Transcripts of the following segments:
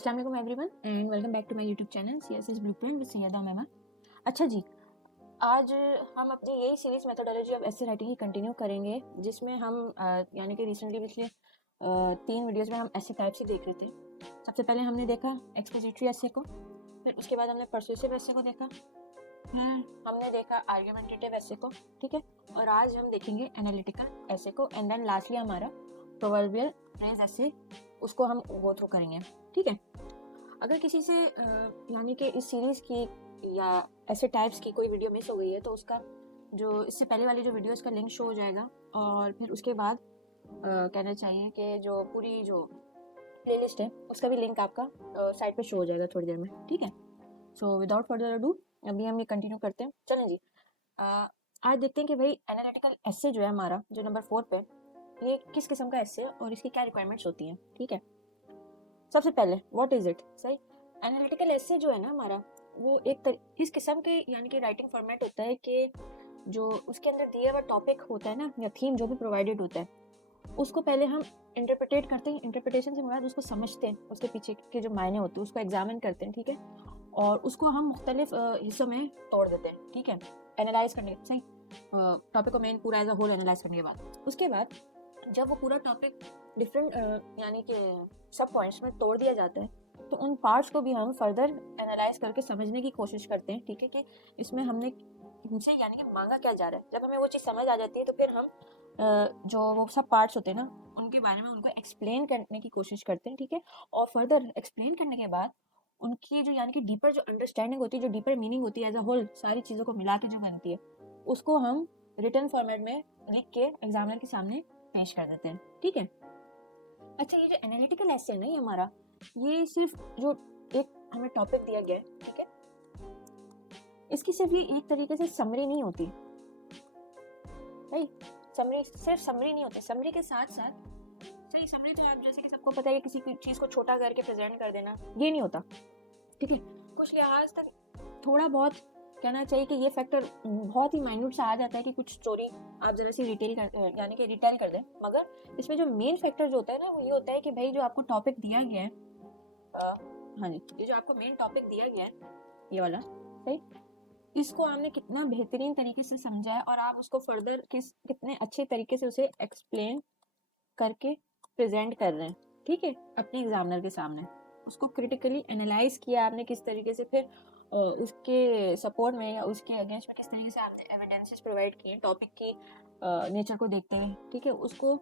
अस्सलाम वालेकुम everyone and welcome back to my YouTube channel CSS blueprint with Syeda Umaima. अच्छा जी, आज हम अपनी यही series methodology of essay writing ही कंटिन्यू करेंगे, जिसमें हम यानी कि रिसेंटली पिछले 3 वीडियोज़ में हम एसे टाइप से देख रहे थे। सबसे पहले हमने देखा एक्सपोजिटरी एसे को, फिर उसके बाद हमने परसुएसिव एसे को देखा, फिर हमने देखा आर्गुमेंटेटिव एसे को, ठीक है। और आज हम देखेंगे एनालिटिकल एसे को एंड देन लास्टली हमारा प्रोवर्बियल फ्रेज एसे, उसको हम गो थ्रू करेंगे, ठीक है। अगर किसी से यानी कि इस सीरीज़ की या ऐसे टाइप्स की कोई वीडियो मिस हो गई है तो उसका जो इससे पहले वाली जो वीडियोस का लिंक शो हो जाएगा, और फिर उसके बाद कहना चाहिए कि जो पूरी जो प्लेलिस्ट है उसका भी लिंक आपका साइट पे शो हो जाएगा थोड़ी देर में, ठीक है। सो विदाउट फर्दर अडू अभी हम ये कंटिन्यू करते हैं। चलें जी, आज देखते हैं कि भाई एनालिटिकल एसे जो है हमारा जो नंबर 4 पे, ये किस किस्म का एसे है और इसकी क्या रिक्वायरमेंट्स होती हैं, ठीक है। सबसे पहले व्हाट इज इट, सही। एनालिटिकल एसे जो है ना हमारा, वो इस किस्म के यानी कि राइटिंग फॉर्मेट होता है कि जो उसके अंदर दिया हुआ टॉपिक होता है ना या थीम जो भी प्रोवाइडेड होता है, उसको पहले हम इंटरप्रिटेट करते हैं। इंटरप्रिटेशन से मुराद उसको समझते हैं, उसके पीछे के जो मायने होते हैं उसको एग्जामिन करते हैं, ठीक है। और उसको हम मुख्तलिफ हिस्सों में तोड़ देते हैं, ठीक है, एनालाइज करने, सही। टॉपिक को मेन पूरा एज अ होल एनालाइज करने के बाद, उसके बाद जब वो पूरा टॉपिक डिफरेंट यानी कि सब पॉइंट्स में तोड़ दिया जाता है, तो उन पार्ट्स को भी हम फर्दर एनालाइज करके समझने की कोशिश करते हैं, ठीक है, कि इसमें हमसे यानी कि मांगा क्या जा रहा है। जब हमें वो चीज़ समझ आ जाती है तो फिर हम जो वो सब पार्ट्स होते हैं ना, उनके बारे में उनको एक्सप्लेन करने की कोशिश करते हैं, ठीक है। और फर्दर एक्सप्लेन करने के बाद उनकी जो यानी कि डीपर जो अंडरस्टैंडिंग होती है, जो डीपर मीनिंग होती है एज अ होल, सारी चीज़ों को मिला के जो बनती है, उसको हम रिटन फॉर्मेट में लिख के एग्जामिनर के सामने पेश कर देते हैं, ठीक है। अच्छा, ये जो एनालिटिकल एसे है ना, ये हमारा, ये सिर्फ जो एक हमें टॉपिक दिया गया है, ठीक है, इसकी सिर्फ ये एक तरीके से समरी नहीं होती भाई। समरी सिर्फ समरी नहीं होती, समरी के साथ साथ, सही, समरी तो आप जैसे कि सबको पता है किसी चीज को छोटा करके प्रेजेंट कर देना, ये नहीं होता, ठीक है। कुछ लिहाज तक थोड़ा बहुत कहना चाहिए कि ये फैक्टर बहुत ही माइन्यूट सा आ जाता है कि कुछ स्टोरी आप जरा सी रिटेल कर यानी कि रिटेल कर दें, मगर इसमें जो मेन फैक्टर जो होता है ना, वो ये होता है कि भाई जो आपको टॉपिक दिया गया है, हाँ जी, ये जो आपको मेन टॉपिक दिया गया है, ये वाला, सही, इसको आपने कितना बेहतरीन तरीके से समझा है और आप उसको फर्दर कितने अच्छे तरीके से उसे एक्सप्लेन करके प्रेजेंट कर रहे हैं, ठीक है, अपने एग्जामिनर के सामने। उसको क्रिटिकली एनालाइज किया आपने किस तरीके से, फिर उसके सपोर्ट में या उसके अगेंस्ट में किस तरीके से आपने एविडेंसेस प्रोवाइड किए टॉपिक की नेचर को देखते हैं, ठीक है। उसको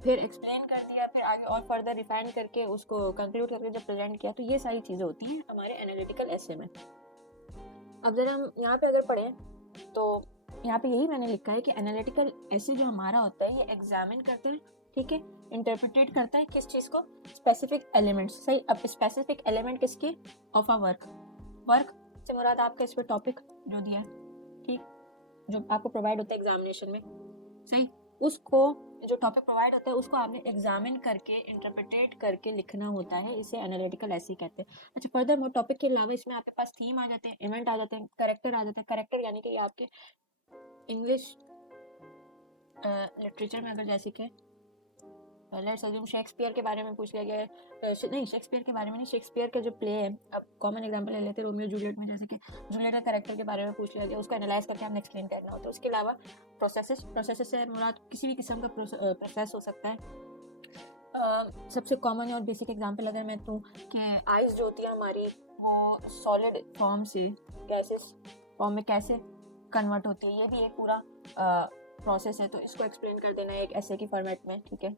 फिर एक्सप्लेन कर दिया, फिर आगे और फर्दर रिफाइन करके उसको कंक्लूड करके जब प्रेजेंट किया, तो ये सारी चीज़ें होती हैं हमारे एनालिटिकल एसे में। अब जरा हम यहाँ पे अगर पढ़ें तो यहाँ पे यही मैंने लिखा है कि एनालिटिकल एसे जो हमारा होता है, ये एग्जामिन करता है, ठीक है, इंटरप्रिटेट करता है किस चीज़ को, स्पेसिफिक एलिमेंट्स, सही। अब स्पेसिफिक एलिमेंट किसके, ऑफ अ वर्क से मुराद आपका इस पर टॉपिक जो दिया है, ठीक, जो आपको प्रोवाइड होता है एग्जामिनेशन में, सही, उसको जो टॉपिक प्रोवाइड होता है उसको आपने एग्जामिन करके इंटरप्रिटेट करके लिखना होता है, इसे एनालिटिकल ऐसे कहते हैं। अच्छा, फर्दर मोर टॉपिक के अलावा इसमें आपके पास थीम आ जाते हैं, इवेंट आ जाते हैं, करेक्टर आ जाते हैं। करेक्टर यानी कि ये आपके इंग्लिश लिटरेचर में अगर जैसे कि लेट्स अज्यूम शेक्सपियर के बारे में पूछ लिया गया है, नहीं शेक्सपियर के बारे में नहीं, शेक्सपियर का जो प्ले है, अब कॉमन एग्जांपल ले लेते हैं रोमियो जूलियट में, जैसे कि जूलियट का कैरेक्टर के बारे में पूछ लिया गया, उसको एनालाइज करके हमने एक्सप्लेन करना होता है। उसके अलावा प्रोसेसेस से मुराद किसी भी किस्म का प्रोसेस हो सकता है। सबसे कॉमन और बेसिक एग्जांपल अगर मैं दूँ कि आइस जो होती है हमारी, वो सॉलिड फॉर्म से गैसेस फॉर्म में कैसे कन्वर्ट होती है, ये भी एक पूरा प्रोसेस है, तो इसको एक्सप्लेन कर देना है एक ऐसे की फॉर्मेट में, ठीक है।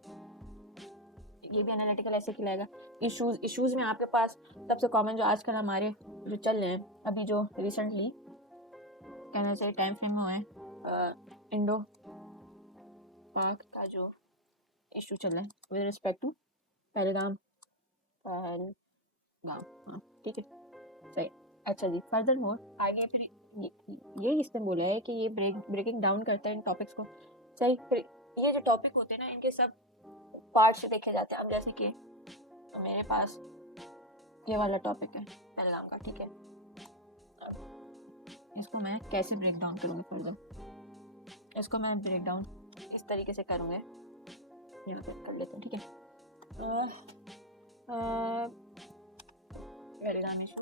ये भी एनालिटिकल ऐसे खिलाएगा। इश्यूज में आपके पास सबसे कॉमन जो आजकल हमारे जो चल रहे हैं, अभी जो रिसेंटली कहना चाहिए टाइम फ्रेम में हुआ है, इंडो पाक का जो इशू चल रहा है विद रिस्पेक्ट टू पहलगाम, हाँ, ठीक है, सही। अच्छा जी, फर्दर मोर आगे फिर ये इसने बोला है कि ये ब्रेकिंग डाउन करता है इन टॉपिक्स को, सही। फिर ये जो टॉपिक होते हैं ना, इनके सब पार्ट से देखे जाते हैं। अब जैसे कि मेरे पास ये वाला टॉपिक है पहलगाम का, ठीक है, इसको मैं कैसे ब्रेक डाउन करूँगी फर्दर, इसको मैं ब्रेक डाउन इस तरीके से करूँगा, यहाँ पे कर लेते हैं, ठीक है। पहलगाम इशू,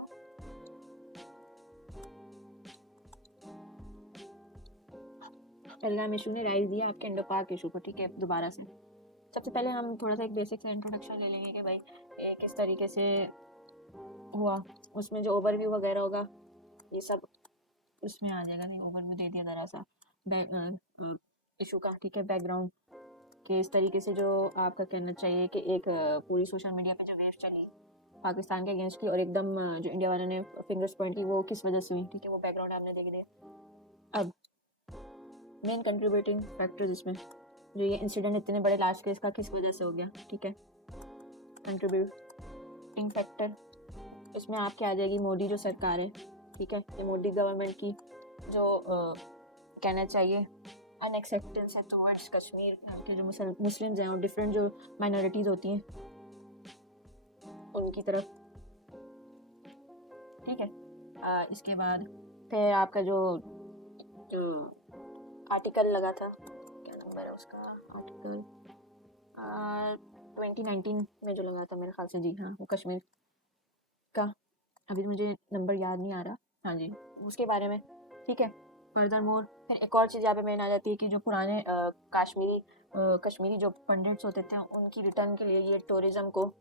पहलगाम इशू ने राइज दिया आपके इंडो पाक इशू को, ठीक है। दोबारा से सबसे पहले हम थोड़ा सा एक बेसिक सा इंट्रोडक्शन ले लेंगे कि भाई ये किस तरीके से हुआ, उसमें जो ओवरव्यू वगैरह होगा ये सब उसमें आ जाएगा। नहीं, ओवरव्यू दे दिया ज़रा सा इशू का, ठीक है। बैकग्राउंड कि इस तरीके से जो आपका कहना चाहिए कि एक पूरी सोशल मीडिया पे जो वेव चली पाकिस्तान के अगेंस्ट की और एकदम जो इंडिया वालों ने फिंगर्स पॉइंट की वो किस वजह से हुई, ठीक है। वो बैकग्राउंड आपने देख लिया। अब मेन कंट्रीब्यूटिंग फैक्टर इसमें जो ये इंसिडेंट इतने बड़े लास्ट केस का किस वजह से हो गया, ठीक है। कंट्रीब्यूटिंग फैक्टर इसमें आपके आ जाएगी मोदी जो सरकार है, ठीक है। ये मोदी गवर्नमेंट की जो कहना चाहिए अनएक्सेप्टेंस है टुवर्ड्स कश्मीर के जो मुस्लिम्स हैं और डिफरेंट जो माइनॉरिटीज़ होती हैं उनकी तरफ, ठीक है। इसके बाद फिर आपका जो आर्टिकल लगा था, क्या नंबर है उसका, आर्टिकल 2019 में जो लगा था मेरे ख्याल से, जी हाँ, वो कश्मीर का, अभी मुझे नंबर याद नहीं आ रहा, हाँ जी, उसके बारे में, ठीक है। फर्दर मोर फिर एक और चीज़ यहाँ पे मेन आ जाती है कि जो पुराने कश्मीरी जो पंडित्स होते थे उनकी रिटर्न के लिए ये टूरिज्म को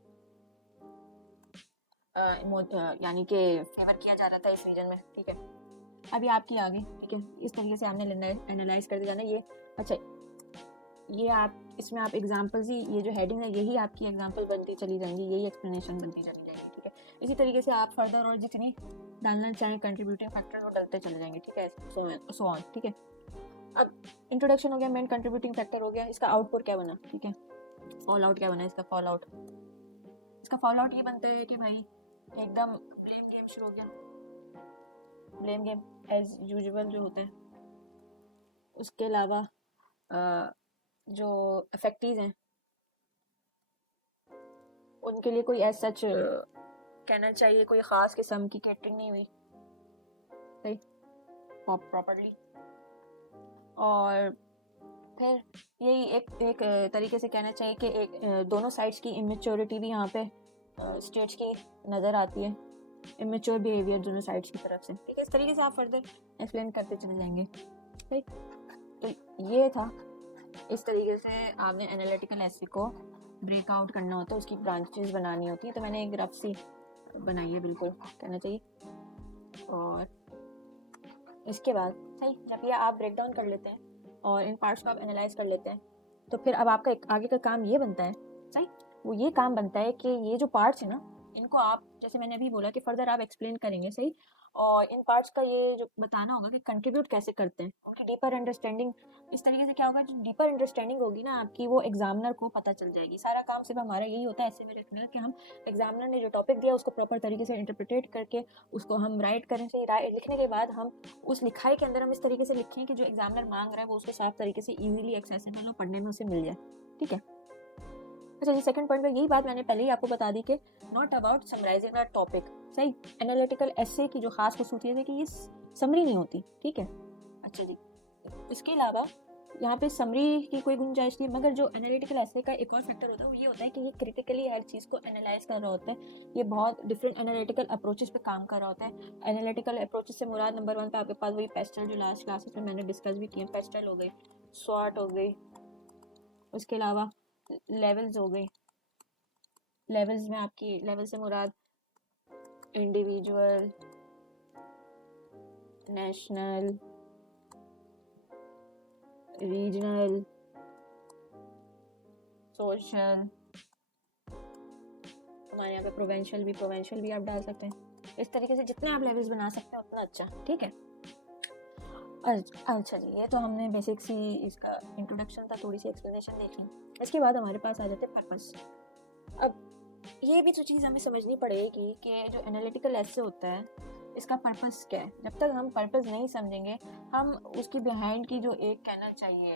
यानी कि फेवर किया जा रहा था इस रीजन में, ठीक है। अभी आपकी आगे, ठीक है, इस तरीके से आपने एनालाइज करते जाना ये। अच्छा, ये आप इसमें आप एग्जांपल्स ही, ये जो हेडिंग है यही आपकी एग्जांपल बनती चली जाएंगी, यही एक्सप्लेनेशन बनती चली जाएगी, ठीक है। इसी तरीके से आप फर्दर और जितनी डालना चाहें कंट्रीब्यूटिंग फैक्टर वो डलते चले जाएंगे, ठीक है, सो ऑन, ठीक है। अब इंट्रोडक्शन हो गया, मेन कंट्रीब्यूटिंग फैक्टर हो गया, इसका आउटपुट क्या बना, ठीक है। फॉल आउट क्या बना इसका, इसका फॉल आउट ये बनता है कि भाई एकदम ब्लेम गेम शुरू हो गया, ब्लेम गेम एज यूजुअल जो होता है। उसके अलावा जो अफेक्टीज हैं उनके लिए कोई एज सच कहना चाहिए कोई ख़ास किस्म की कैटरिंग नहीं हुई सही प्रॉपरली, और फिर यही एक तरीके से कहना चाहिए कि एक दोनों साइड्स की इमेच्योरिटी भी यहाँ पे स्टेट्स की नज़र आती है, इमेच्योर बिहेवियर दोनों साइड्स की तरफ से, ठीक है। इस तरीके से आप फर्दर एक्सप्लेन करते चले जाएंगे, ठीक। तो ये था, इस तरीके से आपने एनालिटिकल एसे को ब्रेकआउट करना होता है, उसकी ब्रांचेस बनानी होती है। तो मैंने एक रफ सी बनाई है, बिल्कुल कहना चाहिए। और इसके बाद सही जब ये आप ब्रेक डाउन कर लेते हैं और इन पार्ट्स को आप एनालाइज कर लेते हैं तो फिर अब आपका आगे का काम ये बनता है, सही, वो ये काम बनता है कि ये जो पार्ट्स है ना इनको आप, जैसे मैंने अभी बोला कि फर्दर आप एक्सप्लेन करेंगे, सही। और इन पार्ट्स का ये जो बताना होगा कि कंट्रीब्यूट कैसे करते हैं, उनकी डीपर अंडरस्टैंडिंग। इस तरीके से क्या होगा, जो डीपर अंडरस्टैंडिंग होगी ना आपकी, वो एग्जामिनर को पता चल जाएगी। सारा काम सिर्फ हमारा यही होता है ऐसे में रखने का कि हम एग्जामिनर ने जो टॉपिक दिया उसको प्रॉपर तरीके से इंटरप्रिटेट करके उसको हम राइट करें, सही। लिखने के बाद हम उस लिखाई के अंदर हम इस तरीके से लिखें कि जो एग्जामिनर मांग रहा है वो उसको साफ तरीके से इजीली एक्सेसिबल हो, पढ़ने में उसे मिल जाए, ठीक है। अच्छा, ये सेकंड पॉइंट में यही बात मैंने पहले ही आपको बता दी कि not about summarising a topic, सही। एनालिटिकल एसे की जो खास खसूसियत है कि ये समरी नहीं होती, ठीक है। अच्छा जी, इसके अलावा यहाँ पे समरी की कोई गुंजाइश नहीं, मगर जो एनालिटिकल एसे का एक और फैक्टर होता है वो ये होता है कि ये क्रिटिकली हर चीज़ को एनालाइज कर रहा होता है। ये बहुत डिफरेंट एनालिटिकल अप्रोचेस पे काम कर रहा होता है। एनालिटिकल अप्रोचेस से मुराद नंबर 1 पे आपके पास वही पेस्टल जो लास्ट क्लासेस में मैंने डिस्कस भी किया, पेस्टल हो गई, स्वॉट हो गई, उसके अलावा लेवल्स हो गई। लेवल्स में आपकी लेवल से मुराद इंडिविजुअल, नेशनल, रीजनल, सोशल, हमारे यहाँ पे प्रोवेंशियल भी आप डाल सकते हैं। इस तरीके से जितने आप लेवल्स बना सकते हैं उतना अच्छा, ठीक है। अच्छा जी, ये तो हमने बेसिक सी इसका इंट्रोडक्शन था, थोड़ी सी एक्सप्लेनेशन देख ली। इसके बाद हमारे पास आ जाते हैं पर्पस। अब ये भी तो चीज़ हमें समझनी पड़ेगी कि जो एनालिटिकल एसे होता है इसका पर्पस क्या है। जब तक हम पर्पस नहीं समझेंगे, हम उसकी बिहाइंड की जो एक कहना चाहिए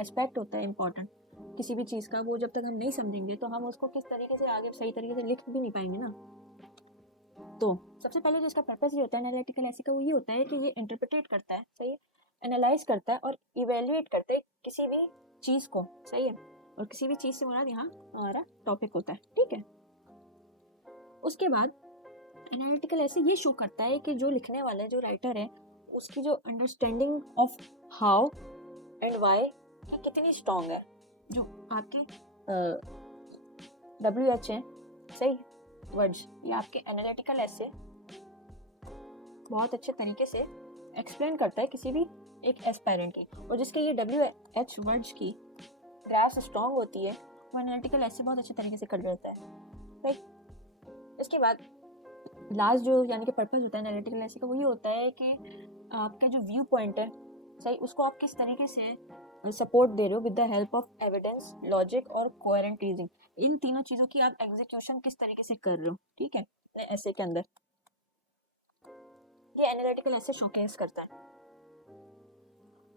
एस्पेक्ट होता है इम्पोर्टेंट किसी भी चीज़ का, वो जब तक हम नहीं समझेंगे तो हम उसको किस तरीके से आगे सही तरीके से लिख भी नहीं पाएंगे ना। तो सबसे पहले जो इसका पर्पस ये होता है एनालिटिकल एसे का, वो ये होता है कि ये इंटरप्रिटेट करता है, सही है, एनालाइज करता है और इवेल्युएट करता है किसी भी चीज़ को, सही है। और किसी भी चीज़ से मुराद यहाँ हमारा टॉपिक होता है, ठीक है। उसके बाद एनालिटिकल ऐसे ये शो करता है कि जो लिखने वाला है, जो राइटर है, उसकी जो understanding of how and why ये कितनी स्ट्रांग है। जो आपके WH है, सही वर्ड्स, ये आपके एनालिटिकल ऐसे बहुत अच्छे तरीके से एक्सप्लेन करता है किसी भी एक एस्पायरेंट की, और जिसके ये WH वर्ड्स की ग्राफ स्ट्रांग होती है वो एनालिटिकल ऐसे बहुत अच्छे तरीके से कर देता है, राइट। इसके बाद लास्ट जो यानी कि पर्पस होता है एनालिटिकल ऐसे का, वो ये होता है कि आपका जो व्यू पॉइंट है, सही, उसको आप किस तरीके से सपोर्ट दे रहे हो with the help of evidence, logic और कोहेरेंट रीजनिंग। इन तीनों चीज़ों की आप एग्जीक्यूशन किस तरीके से कर रहे हो, ठीक है, ऐसे के अंदर ये एनालिटिकल ऐसे शोकेस करता है।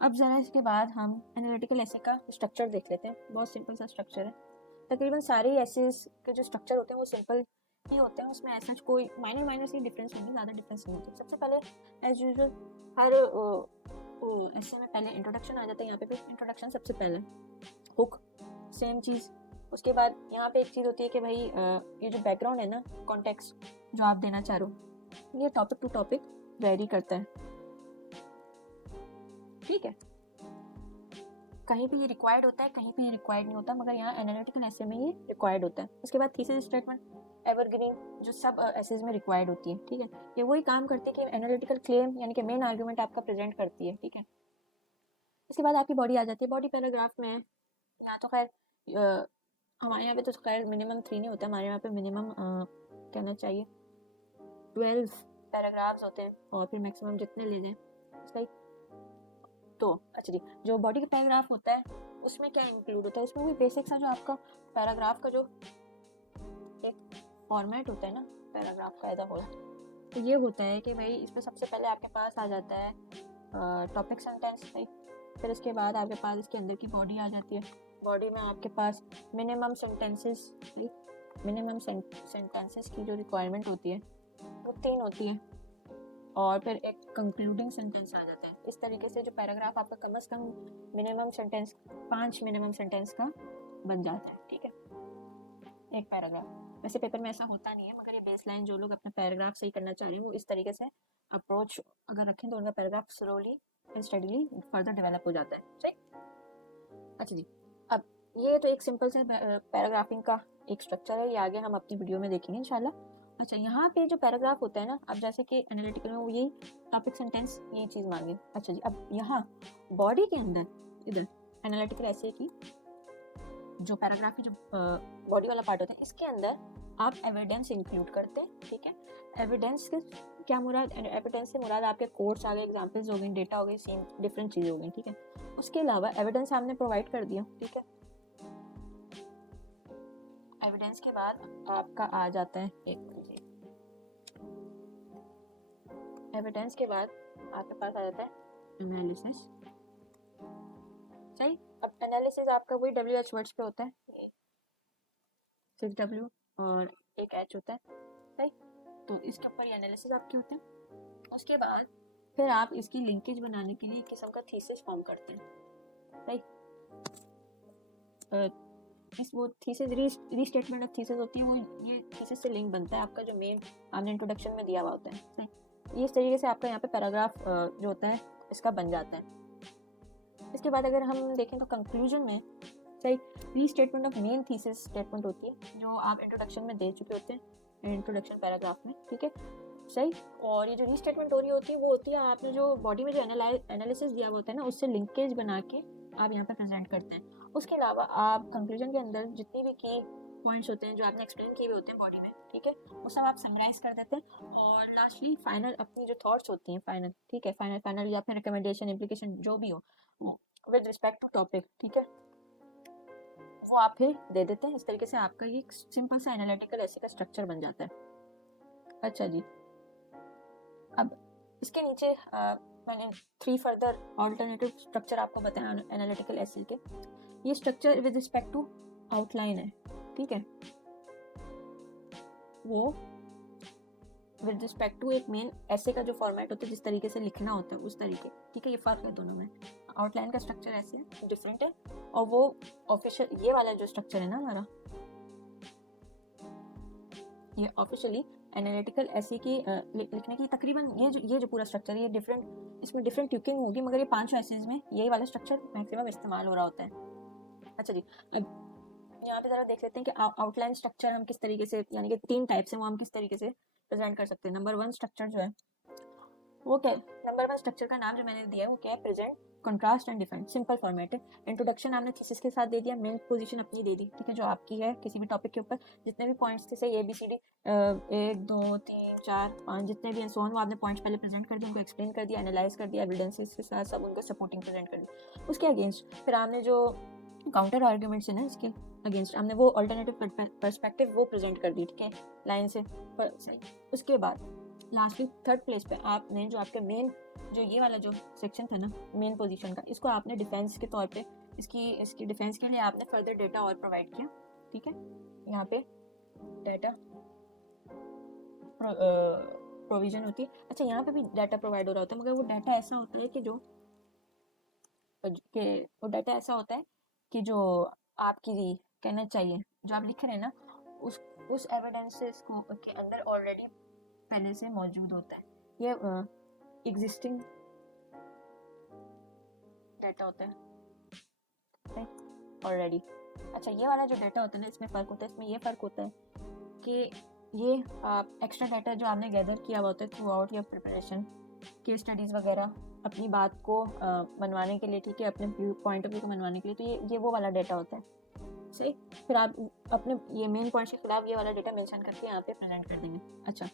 अब ज़रा इसके बाद हम एनालिटिकल ऐसे का स्ट्रक्चर देख लेते हैं। बहुत सिंपल सा स्ट्रक्चर है, तकरीबन सारे एसेस के जो स्ट्रक्चर होते हैं वो सिंपल ही होते हैं, उसमें ऐसा कोई माइनर सी डिफरेंस नहीं है, ज़्यादा डिफरेंस नहीं होता। सबसे पहले एज यूजुअल हर ऐसे में पहले इंट्रोडक्शन आ जाता है, यहाँ पे भी इंट्रोडक्शन सबसे पहले, हुक सेम चीज़। उसके बाद यहाँ पे एक चीज़ होती है कि भाई ये जो बैकग्राउंड है ना, कॉन्टेक्स्ट जो आप देना चाह रहे हो, ये टॉपिक टू टॉपिक वेरी करता है, ठीक है। कहीं पे ये रिक्वायर्ड होता है, कहीं पे ये रिक्वायर्ड नहीं होता, मगर यहाँ एनालिटिकल ऐसे में ये रिक्वायर्ड होता है। उसके बाद थीसिस स्टेटमेंट, एवरग्रीन, जो सब एसेज में रिक्वायर्ड होती है, ठीक है। ये वही काम करती है कि एनालिटिकल क्लेम यानी कि मेन आर्गुमेंट आपका प्रेजेंट करती है, ठीक है। इसके बाद आपकी बॉडी आ जाती है। बॉडी पैराग्राफ में यहाँ तो खैर हमारे यहाँ पे तो खैर मिनिमम 3 नहीं होता, हमारे यहाँ पे मिनिमम कहना चाहिए 12 पैराग्राफ्स होते हैं, और फिर मैक्सिमम जितने ले जाएं, सही। तो अच्छा जी, जो बॉडी का पैराग्राफ होता है उसमें क्या इंक्लूड होता है, उसमें भी बेसिक सा जो आपका पैराग्राफ का जो एक फॉर्मेट होता है ना पैराग्राफ का एज अ होल, तो ये होता है कि भाई इसमें सबसे पहले आपके पास आ जाता है टॉपिक सेंटेंस, सही। फिर इसके बाद आपके पास इसके अंदर की बॉडी आ जाती है। बॉडी में आपके पास मिनिमम सेंटेंसेस, मिनिमम सेंटेंसेस की जो रिक्वायरमेंट होती है वो 3 होती है, और फिर एक कंक्लूडिंग सेंटेंस आ जाता है। इस तरीके से जो पैराग्राफ आपका कम से कम मिनिमम सेंटेंस 5 मिनिमम सेंटेंस का बन जाता है, ठीक है, एक पैराग्राफ। वैसे पेपर में ऐसा होता नहीं है, मगर ये बेसलाइन जो लोग अपना पैराग्राफ सही करना चाह रहे हैं वो इस तरीके से अप्रोच अगर रखें तो उनका paragraph slowly and steadily further develop हो जाता है, सही। अच्छा जी, अब ये तो एक सिंपल से पैराग्राफिंग का एक स्ट्रक्चर है, ये आगे हम अपनी वीडियो में देखेंगे इंशाल्लाह। अच्छा, यहाँ पे जो पैराग्राफ होता है ना, अब जैसे कि एनालिटिकल में वो यही टॉपिक सेंटेंस यही चीज़ मांगे। अच्छा जी, अब यहाँ बॉडी के अंदर इधर एनालिटिकल ऐसे की जो पैराग्राफ की जो बॉडी वाला पार्ट होता है, इसके अंदर आप एविडेंस इंक्लूड करते हैं, ठीक है। एविडेंस के क्या मुराद, एविडेंस से मुराद आपके कोर्स आ गए, एग्जाम्पल्स हो गए, डेटा हो गए, सेम डिफरेंट चीज़ें हो गई, ठीक है। उसके अलावा एविडेंस हमने प्रोवाइड कर दिया, ठीक है। एविडेंस के बाद आपका आ जाता है एविडेंस के बाद आपके पास आ जाता है एनालिसिस, सही। अब एनालिसिस आपका वही WH वर्ड्स पे होता है, ये 6W और एक H होता है, सही। तो इसके ऊपर ये एनालिसिस आपके होते हैं। उसके बाद फिर आप इसकी लिंकेज बनाने के लिए एक किस्म का थीसिस फॉर्म करते हैं, सही। वो थीसिस रीस्टेटमेंट ऑफ थीसिस होती है, वो ये थीसिस से लिंक बनता है आपका जो मेन आपने इंट्रोडक्शन में दिया हुआ होता है, सही। ये इस तरीके से आपका यहाँ पे पैराग्राफ जो होता है इसका बन जाता है। इसके बाद अगर हम देखें तो कंक्लूजन में, सही, restatement of main thesis statement होती है जो आप इंट्रोडक्शन में दे चुके होते हैं, इंट्रोडक्शन पैराग्राफ में, ठीक है, सही। और ये जो रीस्टेटमेंट हो रही होती है वो होती है आपने जो बॉडी में जो एनालिसिस दिया हुआ होता है ना, उससे लिंकेज बना के आप यहाँ पे प्रेजेंट करते हैं। उसके अलावा आप कंक्लूजन के अंदर जितनी भी की पॉइंट्स होते हैं जो आपने एक्सप्लेन किए हुए होते हैं बॉडी में, ठीक है, वो सब आप समराइज कर देते हैं। और लास्टली फाइनल अपनी जो थॉट्स होती हैं फाइनल, ठीक है, फाइनल या फिर रिकमेंडेशन, इम्प्लीकेशन जो भी हो विद रिस्पेक्ट टू टॉपिक, ठीक है, वो आप फिर दे देते हैं। इस तरीके से आपका ये सिंपल सा एनालिटिकल ऐसे का स्ट्रक्चर बन जाता है। अच्छा जी, अब इसके नीचे मैंने 3 फर्दर ऑल्टरनेटिव स्ट्रक्चर आपको बताया एनालिटिकल एसे के। ये structure with respect to outline है, ठीक है, वो विद रिस्पेक्ट टू एक मेन ऐसे का जो फॉर्मेट होता है, जिस तरीके से लिखना होता है उस तरीके, ठीक है, ये फ़र्क है दोनों में। आउटलाइन का स्ट्रक्चर ऐसे डिफरेंट है, और वो ऑफिशियल ये वाला जो स्ट्रक्चर है ना हमारा, ये ऑफिशियली एनालिटिकल ऐसे की लिखने की तकरीबन ये जो पूरा स्ट्रक्चर है, ये डिफरेंट, इसमें डिफरेंट ट्यूकिंग होगी, मगर ये 5 एसेज में यही वाला स्ट्रक्चर मैक्सिमम इस्तेमाल हो रहा होता है। अच्छा जी, अब यहाँ पे ज़रा देख लेते हैं कि आउटलाइन स्ट्रक्चर हम किस तरीके से, यानी कि 3 टाइप्स हैं, वो हम किस तरीके से प्रेजेंट कर सकते हैं। नंबर 1 स्ट्रक्चर जो है वो क्या है, नंबर 1 स्ट्रक्चर का नाम जो मैंने दिया है वो क्या है, present, contrast and defend. Simple format है। इंट्रोडक्शन आपने थीसिस के साथ दे दिया, मेन पोजीशन अपनी दे दी, ठीक है, जो आपकी है किसी भी टॉपिक के ऊपर, जितने भी पॉइंट्स थे सही ABCD 1 2 3 4 5 जितने भी हैं सो ऑन, वो आपने पॉइंट्स पहले प्रेजेंट कर दिए, उनको एक्सप्लेन कर दिया, एनालाइज कर दिया, एविडेंसेस के साथ सब उनको सपोर्टिंग प्रेजेंट कर दिया। उसके अगेंस्ट फिर आपने जो काउंटर आर्ग्यूमेंट्स है ना, इसके अगेंस्ट हमने वो अल्टरनेटिव पर्सपेक्टिव वो प्रेजेंट कर दी, ठीक है, लाइन से सही। उसके बाद लास्टली थर्ड प्लेस पे आपने जो आपके मेन जो ये वाला जो सेक्शन था ना मेन पोजीशन का, इसको आपने डिफेंस के तौर पे इसकी डिफेंस के लिए आपने फर्दर डेटा और प्रोवाइड किया, ठीक है। यहाँ पे डेटा प्रोविजन होती है। अच्छा, यहाँ पे भी डाटा प्रोवाइड हो रहा होता है, मगर वो डाटा ऐसा होता है कि वो डाटा ऐसा होता है कि जो आपकी कहना चाहिए जो आप लिख रहे हैं ना, उस एविडेंसेस को के अंदर ऑलरेडी पहले से मौजूद होता है। ये एग्जिस्टिंग डाटा होता है ऑलरेडी। अच्छा, ये वाला जो डाटा होता है ना, इसमें फ़र्क होता है, इसमें ये फ़र्क होता है कि ये एक्स्ट्रा डाटा जो आपने गैदर किया हुआ होता है through out your preparation, case studies वगैरह अपनी बात को मनवाने के लिए, ठीक है, अपने पॉइंट ऑफ व्यू को मनवाने के लिए, तो ये वो वाला डाटा होता है, सही। फिर आप अपने ये मेन पॉइंट्स के खिलाफ ये वाला डाटा मेंशन करके यहाँ पे प्रेजेंट कर देंगे। अच्छा,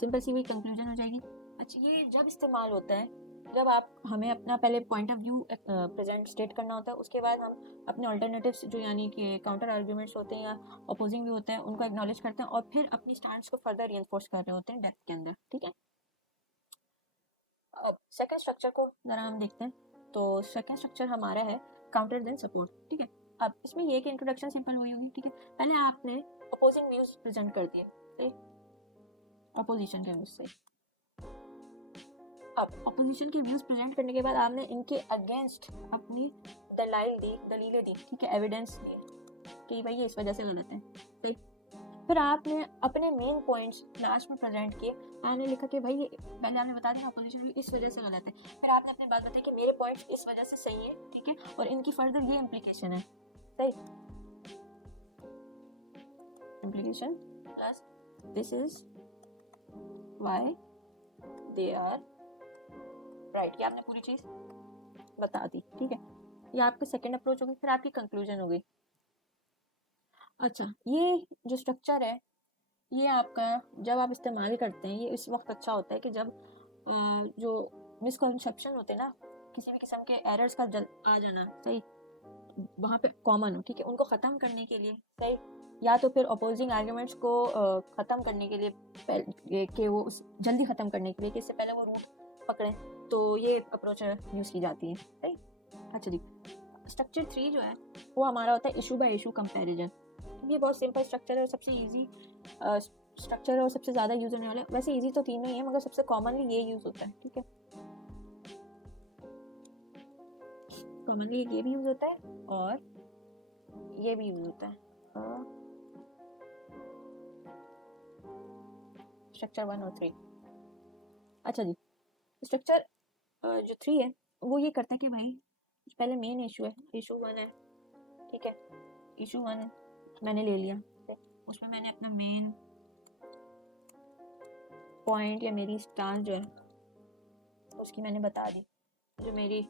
सिंपल सी हुई कंक्लूजन हो जाएगी। अच्छा, ये जब इस्तेमाल होता है जब हमें अपना पहले point of view present state करना होता है, उसके बाद हम अपने अल्टरनेटिव्स जो यानी कि काउंटर आर्ग्यूमेंट्स होते हैं या अपोजिंग व्यू होते हैं उनको एक्नॉलेज करते हैं, और फिर अपनी स्टैंड्स को फर्दर रीइंफोर्स कर रहे होते हैं डेप्थ के अंदर, ठीक है। अब सेकंड स्ट्रक्चर को जरा हम देखते हैं। तो सेकंड स्ट्रक्चर हमारा है काउंटर देन सपोर्ट, ठीक है। अब इसमें ये कि इंट्रोडक्शन सिंपल हुई होगी, ठीक है। पहले आपने अपोजिंग व्यूज प्रेजेंट कर दिए, सही, अपोजिशन के व्यूज से। अब अपोजिशन के व्यूज प्रेजेंट करने के बाद आपने इनके अगेंस्ट अपनी दलीलें दी, ठीक है, एविडेंस दिए कि भाई ये इस वजह से गलत है, सही। फिर आपने अपने मेन पॉइंट्स लास्ट में प्रेजेंट किए। आपने लिखा कि भाई ये पहले आपने बता दिया अपोजिशन व्यू इस वजह से गलत है, फिर आपने अपनी बात बताई कि मेरे पॉइंट्स इस वजह से सही है, ठीक है, और इनकी फर्दर ये इम्प्लीकेशन है, सही। Implication plus this is why they are right, ये आपने पूरी चीज बता दी, ठीक है। ये आपकी सेकंड अप्रोच होगी। फिर आपकी कंक्लूजन होगी। अच्छा, ये जो स्ट्रक्चर है ये आपका जब आप इस्तेमाल करते हैं ये इस वक्त अच्छा होता है कि जब जो मिसकंसेप्शन होते हैं ना, किसी भी किस्म के एरर्स का आ जाना, सही, वहाँ पे कॉमन हो, ठीक है, उनको ख़त्म करने के लिए, सही, या तो फिर अपोजिंग आर्ग्यूमेंट्स को ख़त्म करने के लिए कि वो जल्दी ख़त्म करने के लिए कि इससे पहले वो रूट पकड़ें, तो ये अप्रोच यूज़ की जाती है, सही। अच्छा जी, स्ट्रक्चर 3 जो है वो हमारा होता है इशू बाय इशू कंपैरिजन। ये बहुत सिंपल स्ट्रक्चर है और सबसे इजी स्ट्रक्चर है और सबसे ज़्यादा यूज़ होने वाला है। वैसे इजी तो तीनों ही है मगर सबसे कॉमनली ये यूज़ होता है, ठीक है, कॉमनली ये भी यूज़ होता है और ये भी यूज़ होता है। स्ट्रक्चर 1 और 3। अच्छा जी, स्ट्रक्चर जो 3 है वो ये करता है कि भाई पहले मेन इशू है, इशू 1 है, ठीक है, इशू 1 है मैंने ले लिया, उसमें मैंने अपना मेन पॉइंट या मेरी स्टांस जो है उसकी मैंने बता दी, जो मेरी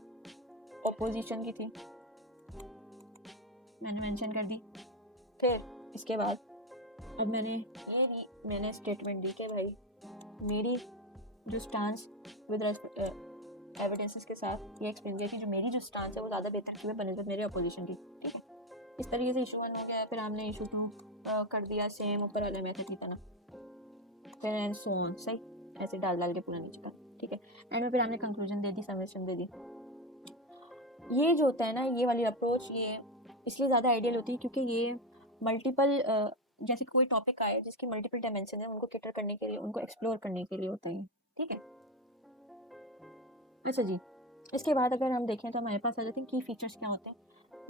ओपोजिशन की थी मैंने मेंशन कर दी। फिर इसके बाद अब मैंने स्टेटमेंट दी कि भाई मेरी जो स्टांस विद एविडेंसेस के साथ ये एक्सप्लेन किया कि जो मेरी जो स्टांस है वो ज़्यादा बेहतर क्यों है बनस्बत मेरे अपोजिशन की, ठीक है। इस तरीके से इशू 1 हो गया। फिर हमने इशू 2 कर दिया सेम ऊपर वाले मेथड की तरह, फिर एंड सो ऑन, सही, ऐसे डाल के पूरा नीचे का, ठीक है। एंड में फिर हमने कंक्लूजन दे दी, समरेशन दे दी। ये जो होता है ना ये वाली अप्रोच ये इसलिए ज़्यादा आइडियल होती है क्योंकि ये मल्टीपल जैसे कोई टॉपिक आए जिसकी मल्टीपल डायमेंशन है उनको कैटर करने के लिए, उनको एक्सप्लोर करने के लिए होता है, ठीक है। अच्छा जी, इसके बाद अगर हम देखें तो हमारे पास आ जाते हैं की फीचर्स क्या होते हैं।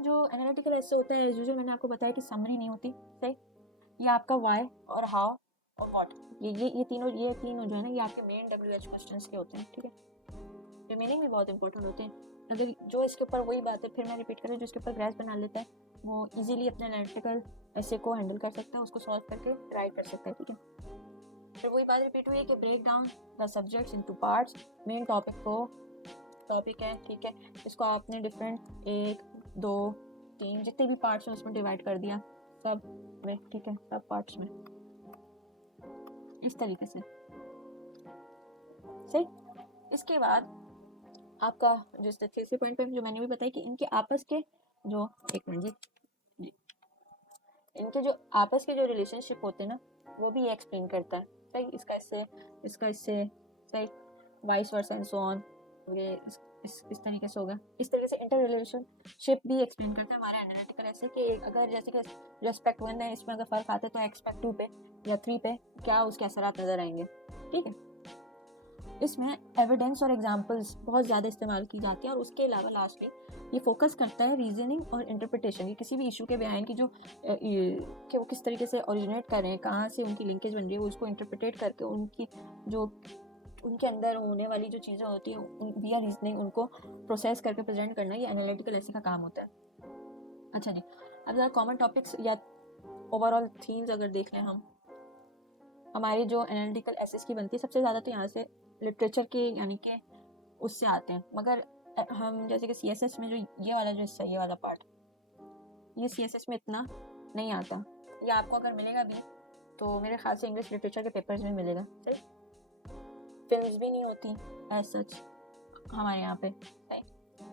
जो एनालिटिकल ऐसे होता है जो मैंने आपको बताया कि समरी नहीं होती, सही, ये आपका वाई और हाउ और व्हाट, ये तीनों जो है ना, ये आपके मेन WH क्वेश्चंस के होते हैं, ठीक है। रिमेनिंग भी बहुत इंपॉर्टेंट होते हैं। अगर जो इसके ऊपर, वही बात है, फिर मैं रिपीट करूँ, जो इसके ऊपर ग्रेस बना लेता है वो इजीली अपने एनालिटिकल ऐसे को हैंडल कर सकता है, उसको सॉल्व करके राइट कर सकता है, ठीक है। फिर वही बात रिपीट हुई है कि break down the subjects into parts. Main topic है, ठीक है, इसको आपने डिफरेंट 1 2 3 जितने भी पार्ट्स हैं उसमें डिवाइड कर दिया, सब में, ठीक है, सब पार्ट्स में इस तरीके से, सही। इसके बाद आपका जो तीसरे पॉइंट पे जो मैंने भी बताया कि इनके आपस के जो, एक मिनट जी, इनके जो आपस के जो रिलेशनशिप होते हैं ना, वो भी ये एक्सप्लेन करता है, सही। इसका इससे सही, vice versa and so on, ये इस तरीके से होगा। इस तरीके से इंटर रिलेशनशिप भी एक्सप्लेन करता है हमारे एनालिटिकल ऐसे कि अगर जैसे कि जो एस्पेक्ट 1 है इसमें अगर फर्क आता है तो एक्सपेक्ट 2 पे या 3 पे क्या उसके असरात नजर आएंगे, ठीक है। इसमें एविडेंस और एग्जाम्पल्स बहुत ज़्यादा इस्तेमाल की जाती है, और उसके अलावा लास्टली ये फोकस करता है रीजनिंग और इंटरप्रिटेशन की, किसी भी इशू के बयान की जो कि वो किस तरीके से ओरिजिनेट कर रहे हैं, कहाँ से उनकी लिंकेज बन रही है, वो उसको इंटरप्रिटेट करके उनकी जो उनके अंदर होने वाली जो चीज़ें होती हैं विया रीजनिंग उनको प्रोसेस करके प्रेजेंट करना, ये एनालिटिकल ऐसे का काम होता है। अच्छा जी, अब ज़रा कॉमन टॉपिक्स या ओवरऑल थीम्स अगर देख लें हम, हमारी जो एनालिटिकल एसेस की बनती है सबसे ज़्यादा तो यहाँ से लिटरेचर के यानी कि उससे आते हैं, मगर हम जैसे कि CSS में जो ये वाला जो हिस्सा, ये वाला पार्ट, ये CSS में इतना नहीं आता। ये आपको अगर मिलेगा भी तो मेरे ख्याल से इंग्लिश लिटरेचर के पेपर्स में मिलेगा, सही। फिल्म्स भी नहीं होती एज सच हमारे यहाँ पे, सही।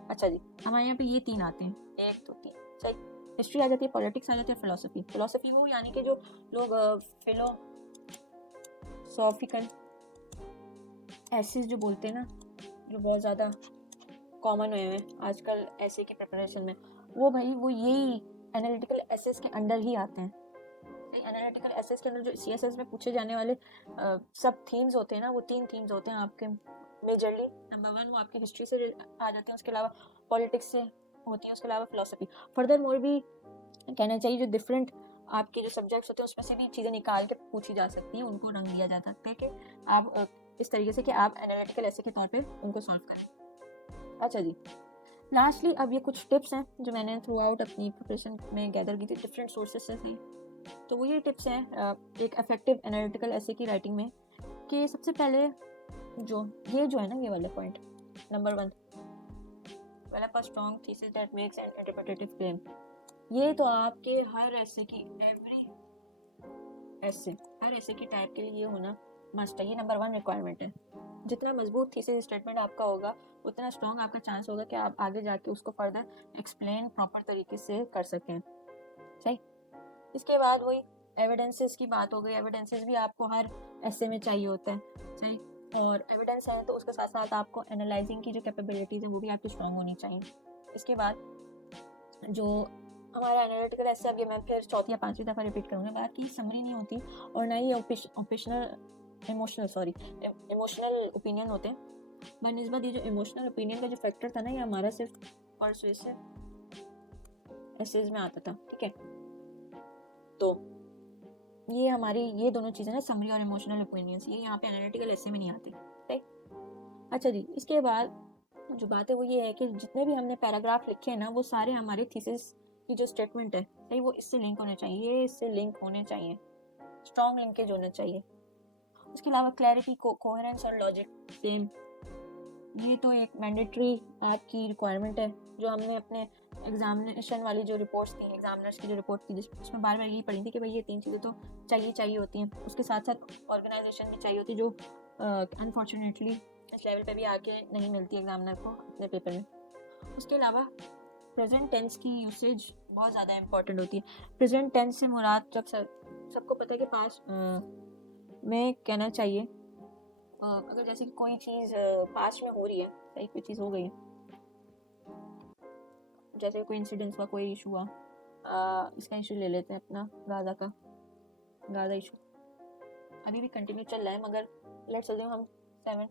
अच्छा जी, हमारे यहाँ पे ये 3 आते हैं, 1 2 3, सही। हिस्ट्री आ जाती है, पॉलिटिक्स आ जाती है, फिलोसफी वो यानी कि जो लोग फिलोसॉफिकल एसेस जो बोलते हैं ना, जो बहुत ज़्यादा कॉमन हुए हैं आजकल ऐसे की प्रिपरेशन में, वो भाई वो यही एनालिटिकल एसेस के अंडर ही आते हैं। एनालिटिकल एसेस के अंदर जो CSS में पूछे जाने वाले सब थीम्स होते हैं ना, वो 3 थीम्स होते हैं आपके मेजरली। नंबर 1 वो आपकी हिस्ट्री से आ जाते हैं, उसके अलावा पॉलिटिक्स से होती है, उसके अलावा फिलोसफी। फर्दर मोर भी कहना चाहिए जो डिफरेंट आपके जो सब्जेक्ट्स होते हैं उसमें से भी चीज़ें निकाल के पूछी जा सकती हैं, उनको रंग दिया जा सकता है कि आप इस तरीके से कि आप एनालिटिकल ऐसे के तौर पे उनको सॉल्व करें। अच्छा जी, लास्टली अब ये कुछ टिप्स हैं जो मैंने थ्रू आउट अपनी प्रिपरेशन में गैदर की थी डिफरेंट सोर्सेज से थी। तो वो ये टिप्स हैं एक इफेक्टिव एनालिटिकल ऐसे की राइटिंग में, कि सबसे पहले जो है ना, ये वाला point number 1, develop a strong thesis that makes an interpretative claim. ये तो आपके हर ऐसे की हर ऐसे की टाइप के लिए ये होना मस्ट है, ये नंबर 1 रिक्वायरमेंट है। जितना मजबूत थीसिस स्टेटमेंट आपका होगा उतना स्ट्रॉन्ग आपका चांस होगा कि आप आगे जाके उसको फर्दर एक्सप्लेन प्रॉपर तरीके से कर सकें, सही। इसके बाद वही एविडेंसेस की बात हो गई, एविडेंसेस भी आपको हर ऐसे में चाहिए होता है, सही। और एविडेंस है तो उसके साथ साथ आपको एनालाइजिंग की जो कैपेबिलिटीज़ है वो भी आपकी स्ट्रॉन्ग होनी चाहिए। इसके बाद जो हमारा एनालिटिकल ऐसे, अब ये मैं फिर चौथी या 5वीं दफ़ा रिपीट करूँगी, बात की समरी नहीं होती और ना ही इमोशनल ओपिनियन होते हैं। बनिस्बत ये जो इमोशनल ओपिनियन का जो फैक्टर था ना, ये हमारा सिर्फ परसुएसिव एसेज में आता था, ठीक है। तो ये हमारी ये दोनों चीज़ें ना, समरी और इमोशनल ओपिनियंस, ये यहाँ पे एनालिटिकल ऐसे में नहीं आती, राइट। अच्छा जी, इसके बाद जो बात है वो ये है कि जितने भी हमने पैराग्राफ लिखे हैं ना, वो सारे हमारे थीसिस की जो स्टेटमेंट है, सही, वो इससे लिंक होने चाहिए, ये इससे लिंक होने चाहिए, स्ट्रॉन्ग लिंकेज होना चाहिए। उसके अलावा क्लैरिटी, कोहेरेंस और लॉजिक सेम, ये तो एक मैंडेटरी आपकी रिक्वायरमेंट है, जो हमने अपने एग्जामिनेशन वाली जो रिपोर्ट्स थी, एग्जामिनर्स की जो रिपोर्ट थी, उसमें बार बार यही पढ़ी थी कि भाई ये 3 चीज़ें तो चाहिए होती हैं। उसके साथ साथ ऑर्गेनाइजेशन भी चाहिए होती है, जो अनफॉर्चुनेटली इस लेवल पे भी आके नहीं मिलती एग्जामिनर को अपने पेपर में। उसके अलावा प्रेजेंट टेंस की यूसेज बहुत ज़्यादा इंपॉर्टेंट होती है। प्रेजेंट टेंस से मुराद जब सबको पता है कि पास में कहना चाहिए, अगर जैसे कि कोई चीज़ पास्ट में हो रही है, सही, कोई चीज़ हो गई है, जैसे कोई इंसिडेंस हुआ, कोई इशू हुआ, इसका इशू ले लेते हैं अपना गाज़ा इशू अभी भी कंटिन्यू चल रहा है, मगर लेट्स अज्यूम हम 7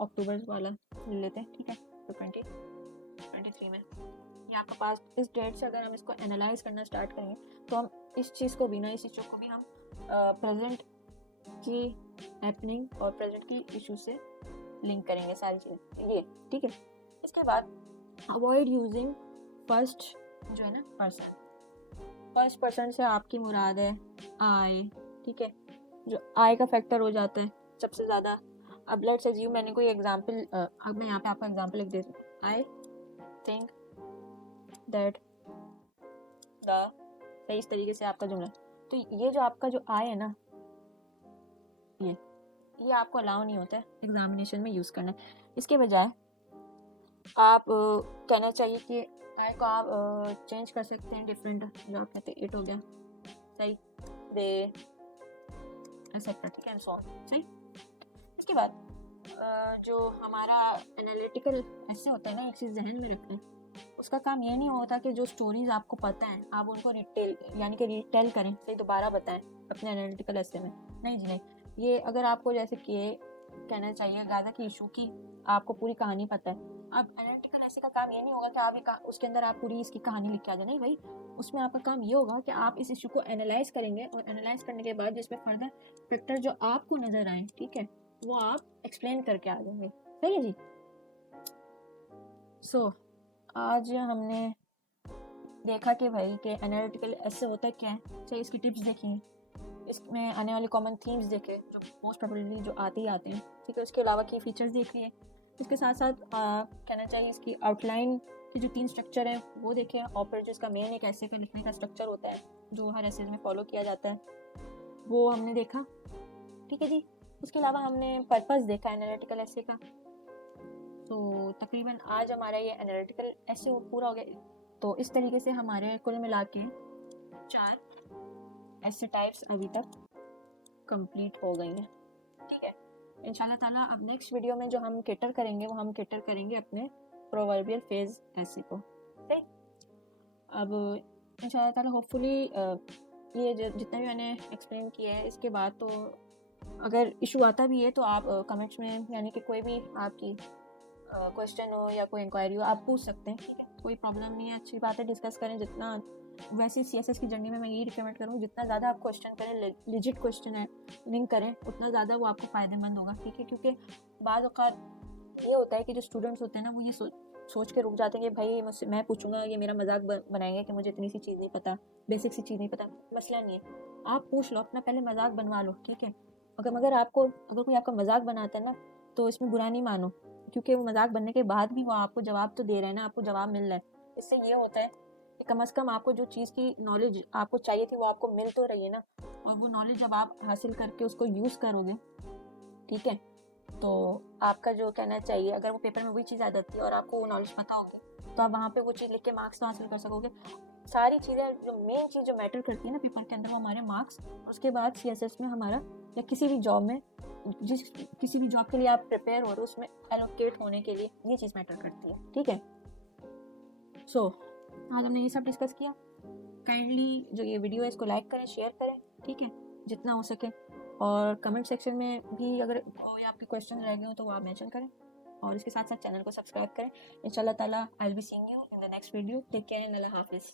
अक्टूबर वाला ले लेते हैं, ठीक है। तो 2023 में ये आपका पास, इस डेट से अगर हम इसको एनालाइज करना स्टार्ट करेंगे तो हम इस चीज़ को भी ना, इस इशू को भी हम प्रेजेंट की हैपनिंग और प्रेजेंट की इशू से लिंक करेंगे सारी चीज़ें ये, ठीक है। इसके बाद अवॉइड यूजिंग फर्स्ट जो है ना फर्स्ट पर्सन से आपकी मुराद है आई, ठीक है, जो आई का फैक्टर हो जाता है सबसे ज़्यादा। अब लेट्स अज्यूम मैंने कोई एग्जांपल, अब मैं यहाँ पे आपका एग्जांपल लिख देती हूँ, आई थिंक दैट द, सही इस तरीके से आपका जुमला। तो ये जो आपका जो आई है ना, ये आपको अलाउ नहीं होता है एग्जामिनेशन में यूज़ करना। इसके बजाय आप कहना चाहिए कि आई को आप चेंज कर सकते हैं डिफरेंट, जो आप कहते हैं इट हो गया, सही, दे, एक्सेट्रा, ठीक है, सो ऑन, सही। इसके बाद जो हमारा एनालिटिकल ऐसे होता है ना, एक चीज़ जहन में रखना है, उसका काम ये नहीं होता कि जो स्टोरीज आपको पता है आप उनको रिटेल यानी कि रिटेल करें, सही, दोबारा बताएं अपने एनालिटिकल ऐसे में, नहीं जी नहीं। ये अगर आपको जैसे कि कहना चाहिए ज़्यादा की इशू की आपको पूरी कहानी पता है, अब एनालिटिकल ऐसे का काम ये नहीं होगा कि आप उसके अंदर आप पूरी इसकी कहानी लिख के आ जाए, नहीं भाई, उसमें आपका काम ये होगा कि आप इस इशू को एनालाइज करेंगे और एनालाइज करने के बाद जिसमें फर्दर फैक्टर जो आपको नज़र आए, ठीक है, वो आप एक्सप्लेन करके आ जाएंगे, सही है जी। सो आज हमने देखा कि भाई कि एनालिटिकल ऐसे होता है क्या है, चाहे इसकी टिप्स देखी, इसमें आने वाले कॉमन थीम्स देखे जो मोस्ट प्रोबेबली जो आते ही आते हैं, ठीक है, उसके अलावा की फीचर्स देख लिए, इसके साथ साथ कहना चाहिए इसकी आउटलाइन के जो 3 स्ट्रक्चर हैं वो देखें, और फिर जो इसका मेन एक ऐसे का लिखने का स्ट्रक्चर होता है जो हर ऐसे में फॉलो किया जाता है वो हमने देखा, ठीक है जी। उसके अलावा हमने पर्पस देखा एनालिटिकल ऐसे का। तो तकरीबन आज हमारा ये एनालिटिकल ऐसे पूरा हो गया। तो इस तरीके से हमारे कुल मिला के 4 ऐसे टाइप्स अभी तक कंप्लीट हो गई हैं, ठीक है। इंशाल्लाह ताला अब नेक्स्ट वीडियो में जो हम कैटर करेंगे वो हम कैटर करेंगे अपने प्रोवर्बियल फेज ऐसे को, सही। अब इंशाल्लाह ताला होपफुली ये जितना भी मैंने एक्सप्लेन किया है, इसके बाद तो अगर इशू आता भी है तो आप कमेंट्स में यानी कि कोई भी आपकी क्वेश्चन हो या कोई इंक्वायरी हो आप पूछ सकते हैं, ठीक है, कोई प्रॉब्लम नहीं है, अच्छी बात है, डिस्कस करें जितना। वैसे सीएसएस की जर्नी में मैं यही रिकमेंड करूँ जितना ज़्यादा आप क्वेश्चन करें, लिजिट क्वेश्चन है लिंक करें, उतना ज़्यादा वो आपको फ़ायदेमंद होगा, ठीक है, क्योंकि बाज़ औक़ात ये होता है कि जो स्टूडेंट्स होते हैं ना वो ये सोच के रुक जाते हैं कि भाई मुझसे मैं पूछूंगा ये मेरा मजाक बनाएंगे कि मुझे इतनी सी चीज़ नहीं पता, बेसिक सी चीज़ नहीं पता। मसला नहीं है, आप पूछ लो, अपना पहले मजाक बनवा लो, ठीक है। अगर कोई आपका मजाक बनाता है ना तो इसमें बुरा नहीं मानो, क्योंकि वो मजाक बनने के बाद भी वो आपको जवाब तो दे रहे हैं ना, आपको जवाब मिल रहा है। इससे ये होता है कि कम से कम आपको जो चीज़ की नॉलेज आपको चाहिए थी वो आपको मिल तो रही है ना, और वो नॉलेज जब आप हासिल करके उसको यूज़ करोगे, ठीक है, तो आपका जो कहना चाहिए अगर वो पेपर में वही चीज़ आ जाती है और आपको वो नॉलेज पता होगी तो आप वहाँ पे वो चीज़ लिख के मार्क्स तो हासिल कर सकोगे। सारी चीज़ें जो मेन चीज़ जो मैटर करती है ना पेपर के अंदर वो हमारे मार्क्स, उसके बाद सीएसएस में हमारा या किसी भी जॉब में किसी भी जॉब के लिए आप प्रिपेयर हो रहे हो उसमें एलोकेट होने के लिए ये चीज़ मैटर करती है, ठीक है। सो आज हमने ये सब डिस्कस किया। काइंडली जो ये वीडियो है इसको लाइक करें, शेयर करें, ठीक है, जितना हो सके, और कमेंट सेक्शन में भी अगर कोई आपके क्वेश्चन रह गए हो तो वो आप मेंशन करें, और इसके साथ साथ चैनल को सब्सक्राइब करें। इंशाल्लाह ताला I will be seeing you in the next video. Take care and अल्लाह हाफिज़।